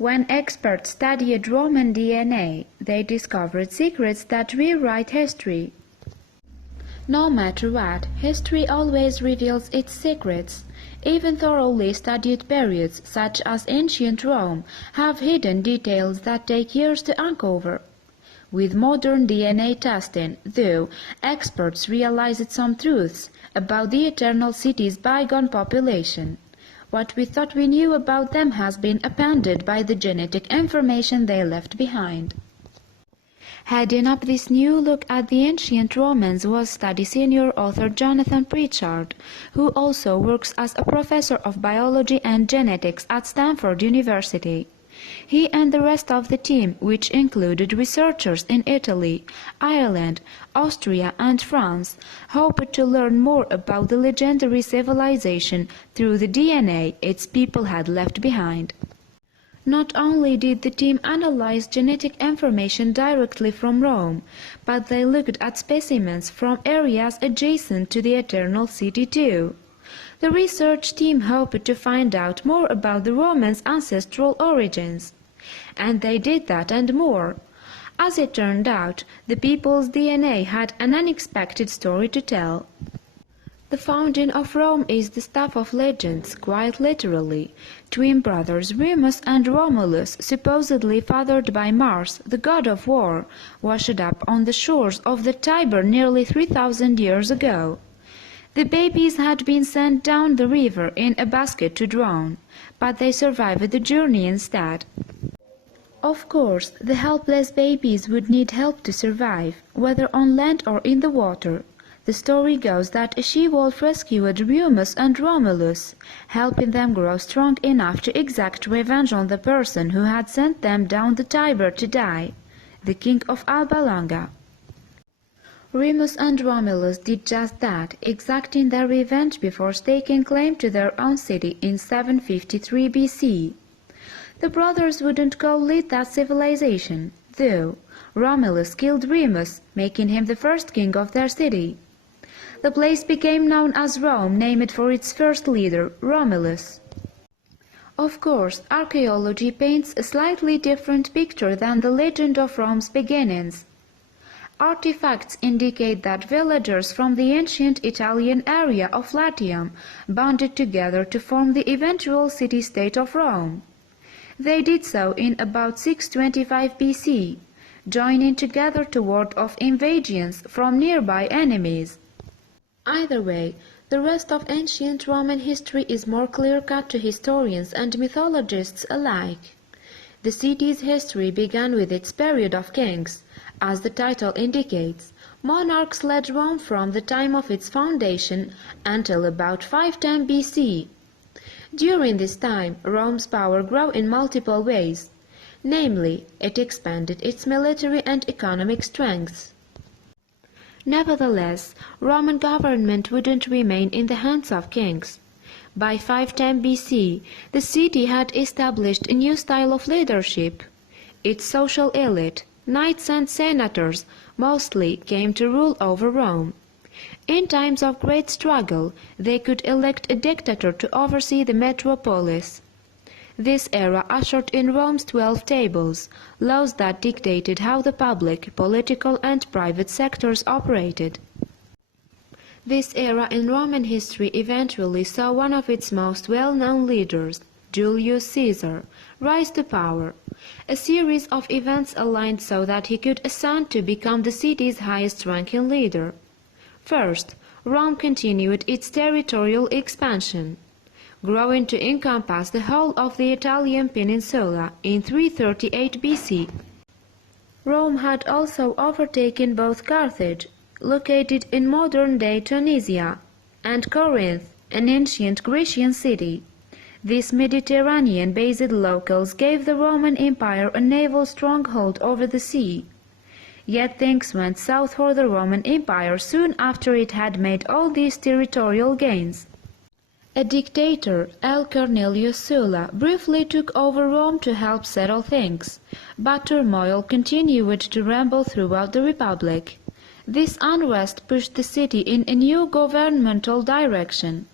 When experts studied Roman DNA, they discovered secrets that rewrite history. No matter what, history always reveals its secrets. Even thoroughly studied periods, such as ancient Rome, have hidden details that take years to uncover. With modern DNA testing, though, experts realized some truths about the eternal city's bygone population. What we thought we knew about them has been appended by the genetic information they left behind. Heading up this new look at the ancient Romans was study senior author Jonathan Pritchard, who also works as a professor of biology and genetics at Stanford University. He and the rest of the team, which included researchers in Italy, Ireland, Austria and France, hoped to learn more about the legendary civilization through the DNA its people had left behind. Not only did the team analyze genetic information directly from Rome, but they looked at specimens from areas adjacent to the Eternal City too. The research team hoped to find out more about the Romans' ancestral origins. And they did that and more. As it turned out, the people's DNA had an unexpected story to tell. The founding of Rome is the stuff of legends, quite literally. Twin brothers Remus and Romulus, supposedly fathered by Mars, the god of war, washed up on the shores of the Tiber nearly 3,000 years ago. The babies had been sent down the river in a basket to drown, but they survived the journey instead. Of course, the helpless babies would need help to survive, whether on land or in the water. The story goes that a she-wolf rescued Remus and Romulus, helping them grow strong enough to exact revenge on the person who had sent them down the Tiber to die, the king of Alba Longa. Remus and Romulus did just that, exacting their revenge before staking claim to their own city in 753 BC. The brothers wouldn't go lead that civilization, though. Romulus killed Remus, making him the first king of their city. The place became known as Rome, named for its first leader, Romulus. Of course, archaeology paints a slightly different picture than the legend of Rome's beginnings. Artifacts indicate that villagers from the ancient Italian area of Latium banded together to form the eventual city-state of Rome. They did so in about 625 BC, joining together to ward off invasions from nearby enemies. Either way, the rest of ancient Roman history is more clear-cut to historians and mythologists alike. The city's history began with its period of kings. As the title indicates, monarchs led Rome from the time of its foundation until about 510 BC. During this time, Rome's power grew in multiple ways. Namely, it expanded its military and economic strengths. Nevertheless, Roman government wouldn't remain in the hands of kings. By 510 BC, the city had established a new style of leadership. Its social elite, knights and senators, mostly came to rule over Rome. In times of great struggle, they could elect a dictator to oversee the metropolis. This era ushered in Rome's 12 tables, laws that dictated how the public, political and private sectors operated. This era in Roman history eventually saw one of its most well-known leaders, Julius Caesar, rise to power. A series of events aligned so that he could ascend to become the city's highest-ranking leader. First, Rome continued its territorial expansion, growing to encompass the whole of the Italian peninsula in 338 BC. Rome had also overtaken both Carthage, located in modern-day Tunisia, and Corinth, an ancient Grecian city. These Mediterranean-based locals gave the Roman Empire a naval stronghold over the sea. Yet things went south for the Roman Empire soon after it had made all these territorial gains. A dictator, L. Cornelius Sulla, briefly took over Rome to help settle things, but turmoil continued to ramble throughout the Republic. This unrest pushed the city in a new governmental direction.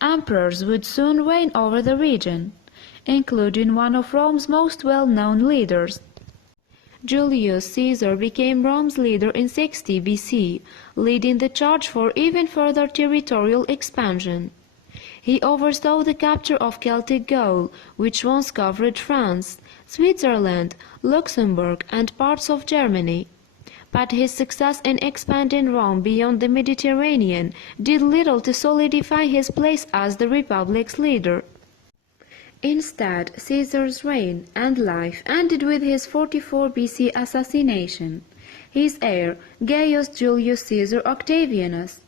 Emperors would soon reign over the region. including one of Rome's most well-known leaders. Julius Caesar became Rome's leader in 60 BC, leading the charge for even further territorial expansion. He oversaw the capture of Celtic Gaul, which once covered France, Switzerland, Luxembourg, and parts of Germany. But his success in expanding Rome beyond the Mediterranean did little to solidify his place as the Republic's leader. Instead, Caesar's reign and life ended with his 44 BC assassination. His heir, Gaius Julius Caesar Octavianus,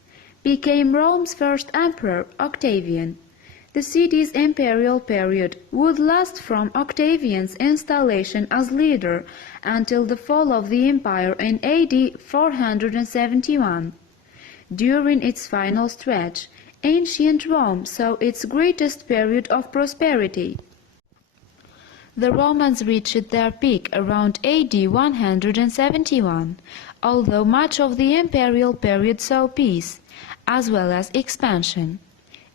became Rome's first emperor, Octavian. The city's imperial period would last from Octavian's installation as leader until the fall of the empire in AD 471. During its final stretch, ancient Rome saw its greatest period of prosperity. The Romans reached their peak around AD 171, although much of the imperial period saw peace, as well as expansion.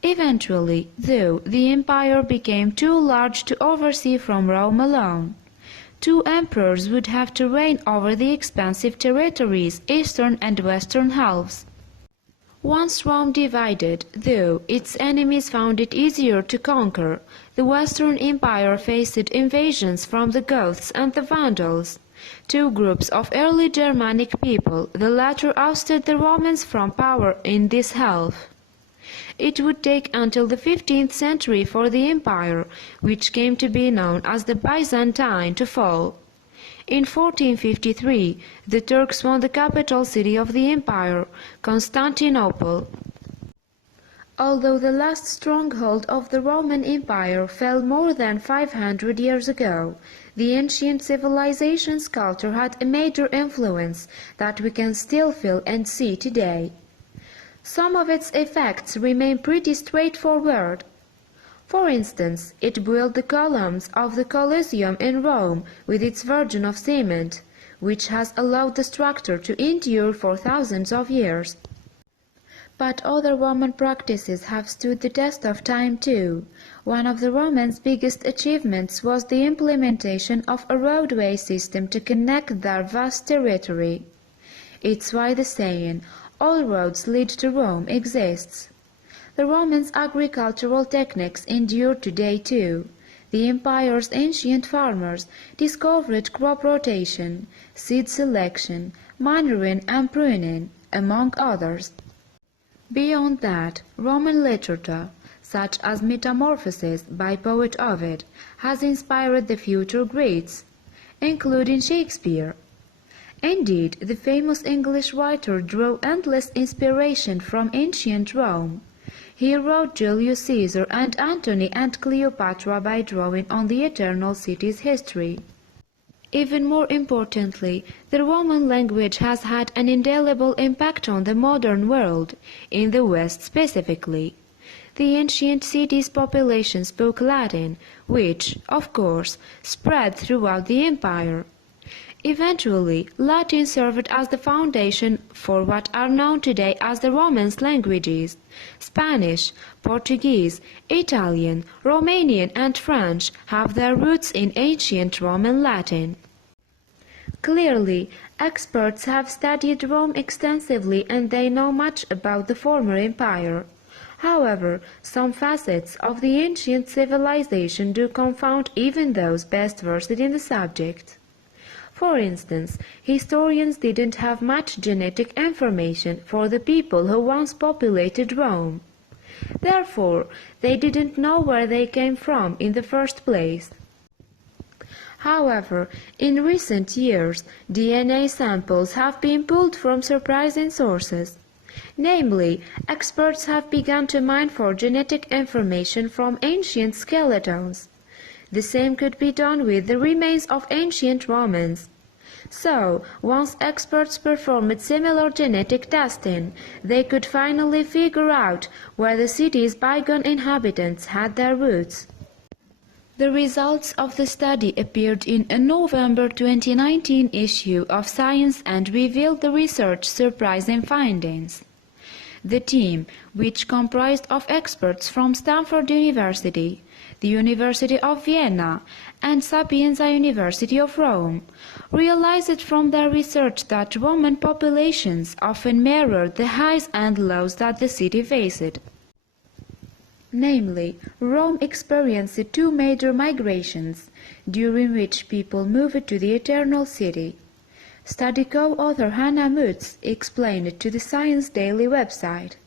Eventually, though, the empire became too large to oversee from Rome alone. Two emperors would have to reign over the expansive territories' eastern and western halves. Once Rome divided, though its enemies found it easier to conquer, the Western Empire faced invasions from the Goths and the Vandals, two groups of early Germanic people. The latter ousted the Romans from power in this half. It would take until the 15th century for the empire, which came to be known as the Byzantine, to fall. In 1453, the Turks won the capital city of the empire, Constantinople. Although the last stronghold of the Roman Empire fell more than 500 years ago, the ancient civilization's culture had a major influence that we can still feel and see today. Some of its effects remain pretty straightforward. For instance, it built the columns of the Colosseum in Rome with its version of cement, which has allowed the structure to endure for thousands of years. But other Roman practices have stood the test of time too. One of the Romans' biggest achievements was the implementation of a roadway system to connect their vast territory. It's why the saying, "All roads lead to Rome," exists. The Romans' agricultural techniques endure today too. The empire's ancient farmers discovered crop rotation, seed selection, manuring and pruning, among others. Beyond that, Roman literature, such as Metamorphoses by poet Ovid, has inspired the future greats, including Shakespeare. Indeed, the famous English writer drew endless inspiration from ancient Rome. He wrote Julius Caesar and Antony and Cleopatra by drawing on the eternal city's history. Even more importantly, the Roman language has had an indelible impact on the modern world, in the West specifically. The ancient city's population spoke Latin, which, of course, spread throughout the empire. Eventually, Latin served as the foundation for what are known today as the Romance languages. Spanish, Portuguese, Italian, Romanian, and French have their roots in ancient Roman Latin. Clearly, experts have studied Rome extensively and they know much about the former empire. However, some facets of the ancient civilization do confound even those best versed in the subject. For instance, historians didn't have much genetic information for the people who once populated Rome. Therefore, they didn't know where they came from in the first place. However, in recent years, DNA samples have been pulled from surprising sources. Namely, experts have begun to mine for genetic information from ancient skeletons. The same could be done with the remains of ancient Romans. So, once experts performed similar genetic testing, they could finally figure out where the city's bygone inhabitants had their roots. The results of the study appeared in a November 2019 issue of Science and revealed the research's surprising findings. The team, which comprised of experts from Stanford University, the University of Vienna, and Sapienza University of Rome, realized from their research that Roman populations often mirrored the highs and lows that the city faced. Namely, Rome experienced two major migrations, during which people moved to the Eternal City. Study co-author Hannah Mutz explained to the Science Daily website.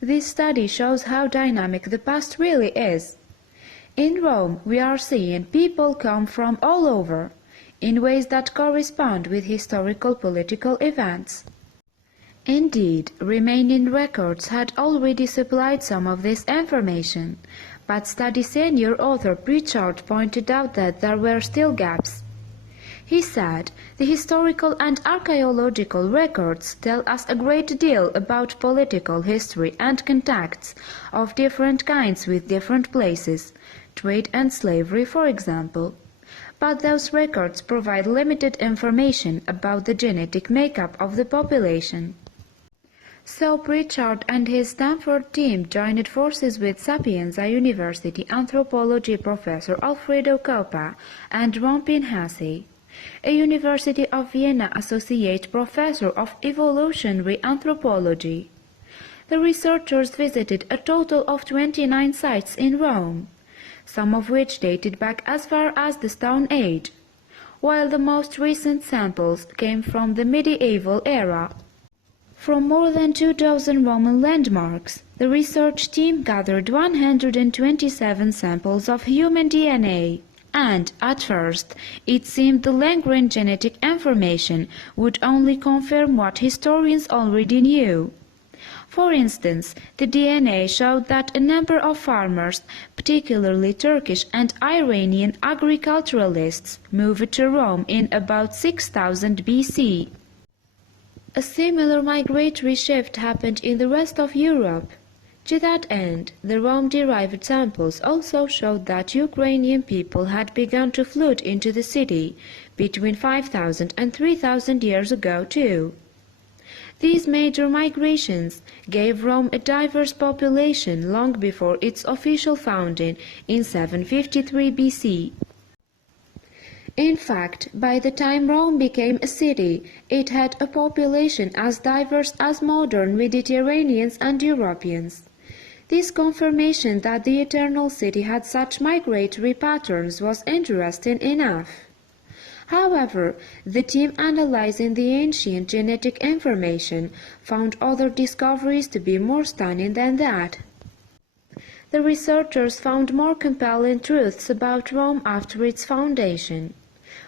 This study shows how dynamic the past really is. In Rome, we are seeing people come from all over, in ways that correspond with historical political events. Indeed, remaining records had already supplied some of this information, but study senior author Pritchard pointed out that there were still gaps. He said, the historical and archaeological records tell us a great deal about political history and contacts of different kinds with different places, trade and slavery for example. But those records provide limited information about the genetic makeup of the population. So Pritchard and his Stanford team joined forces with Sapienza University anthropology professor Alfredo Coppa and Rompin Hasse, a University of Vienna associate professor of evolutionary anthropology. The researchers visited a total of 29 sites in Rome, some of which dated back as far as the Stone Age, while the most recent samples came from the medieval era. From more than 2,000 Roman landmarks, the research team gathered 127 samples of human DNA, and, at first, it seemed the lingering genetic information would only confirm what historians already knew. For instance, the DNA showed that a number of farmers, particularly Turkish and Iranian agriculturalists, moved to Rome in about 6000 BC. A similar migratory shift happened in the rest of Europe. To that end, the Rome-derived samples also showed that Ukrainian people had begun to flood into the city between 5,000 and 3,000 years ago too. These major migrations gave Rome a diverse population long before its official founding in 753 BC. In fact, by the time Rome became a city, it had a population as diverse as modern Mediterraneans and Europeans. This confirmation that the Eternal City had such migratory patterns was interesting enough. However, the team analyzing the ancient genetic information found other discoveries to be more stunning than that. The researchers found more compelling truths about Rome after its foundation.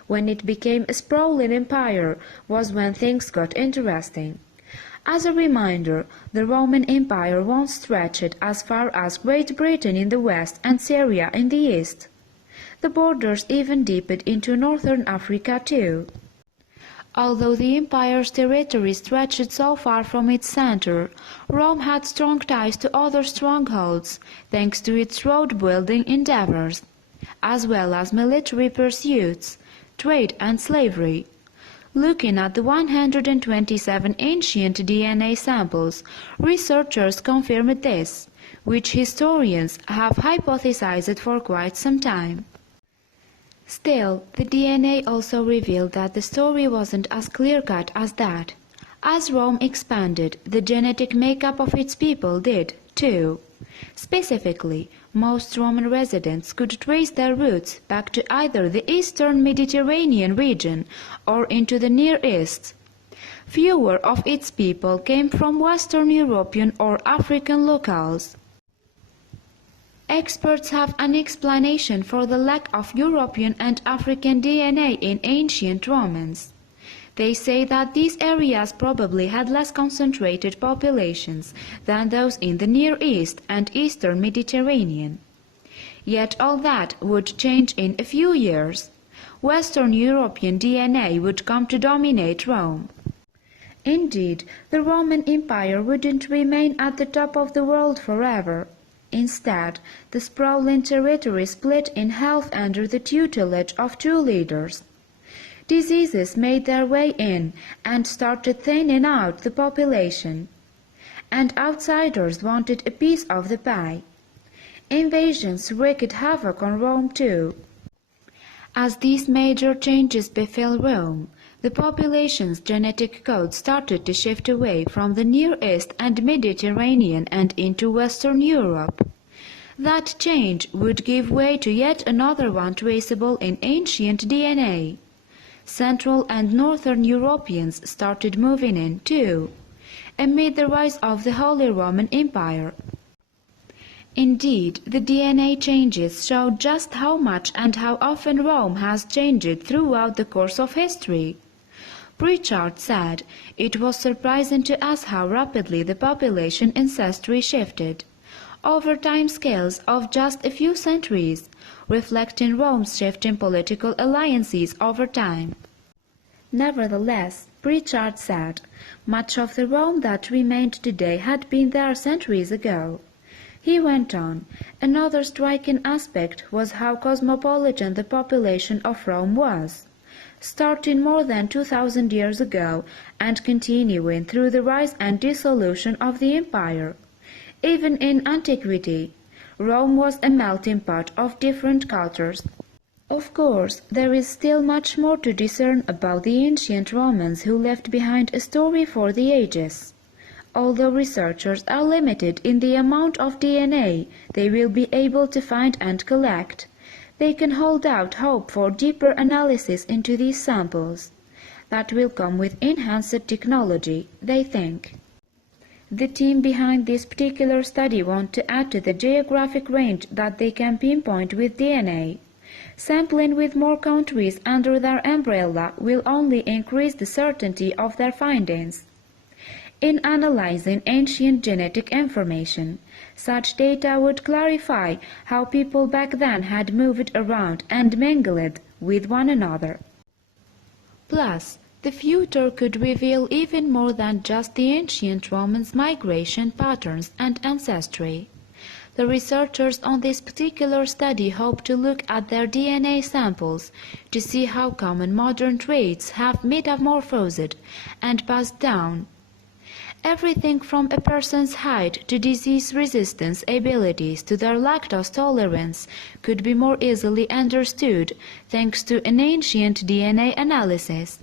When it became a sprawling empire was when things got interesting. As a reminder, the Roman Empire once stretched as far as Great Britain in the west and Syria in the east. The borders even deepened into northern Africa too. Although the empire's territory stretched so far from its center, Rome had strong ties to other strongholds thanks to its road-building endeavors, as well as military pursuits, trade and slavery. Looking at the 127 ancient DNA samples, researchers confirmed this, which historians have hypothesized for quite some time. Still, the DNA also revealed that the story wasn't as clear-cut as that. As Rome expanded, the genetic makeup of its people did, too. Specifically, most Roman residents could trace their roots back to either the eastern Mediterranean region or into the Near East. Fewer of its people came from Western European or African locales. Experts have an explanation for the lack of European and African DNA in ancient Romans. They say that these areas probably had less concentrated populations than those in the Near East and Eastern Mediterranean. Yet all that would change in a few years. Western European DNA would come to dominate Rome. Indeed, the Roman Empire wouldn't remain at the top of the world forever. Instead, the sprawling territory split in half under the tutelage of two leaders. Diseases made their way in and started thinning out the population, and outsiders wanted a piece of the pie. Invasions wreaked havoc on Rome too. As these major changes befell Rome, the population's genetic code started to shift away from the Near East and Mediterranean and into Western Europe. That change would give way to yet another one traceable in ancient DNA. Central and Northern Europeans started moving in, too, amid the rise of the Holy Roman Empire. Indeed, the DNA changes show just how much and how often Rome has changed throughout the course of history. Pritchard said, "It was surprising to us how rapidly the population ancestry shifted, over time scales of just a few centuries, reflecting Rome's shift in political alliances over time." Nevertheless, Pritchard said, much of the Rome that remained today had been there centuries ago. He went on, another striking aspect was how cosmopolitan the population of Rome was, starting more than 2,000 years ago and continuing through the rise and dissolution of the empire. Even in antiquity, Rome was a melting pot of different cultures. Of course, there is still much more to discern about the ancient Romans who left behind a story for the ages. Although researchers are limited in the amount of DNA they will be able to find and collect, they can hold out hope for deeper analysis into these samples. That will come with enhanced technology, they think. The team behind this particular study want to add to the geographic range that they can pinpoint with DNA. Sampling with more countries under their umbrella will only increase the certainty of their findings. In analyzing ancient genetic information, such data would clarify how people back then had moved around and mingled with one another. Plus, the future could reveal even more than just the ancient Romans' migration patterns and ancestry. The researchers on this particular study hope to look at their DNA samples to see how common modern traits have metamorphosed and passed down. Everything from a person's height to disease resistance abilities to their lactose tolerance could be more easily understood thanks to an ancient DNA analysis.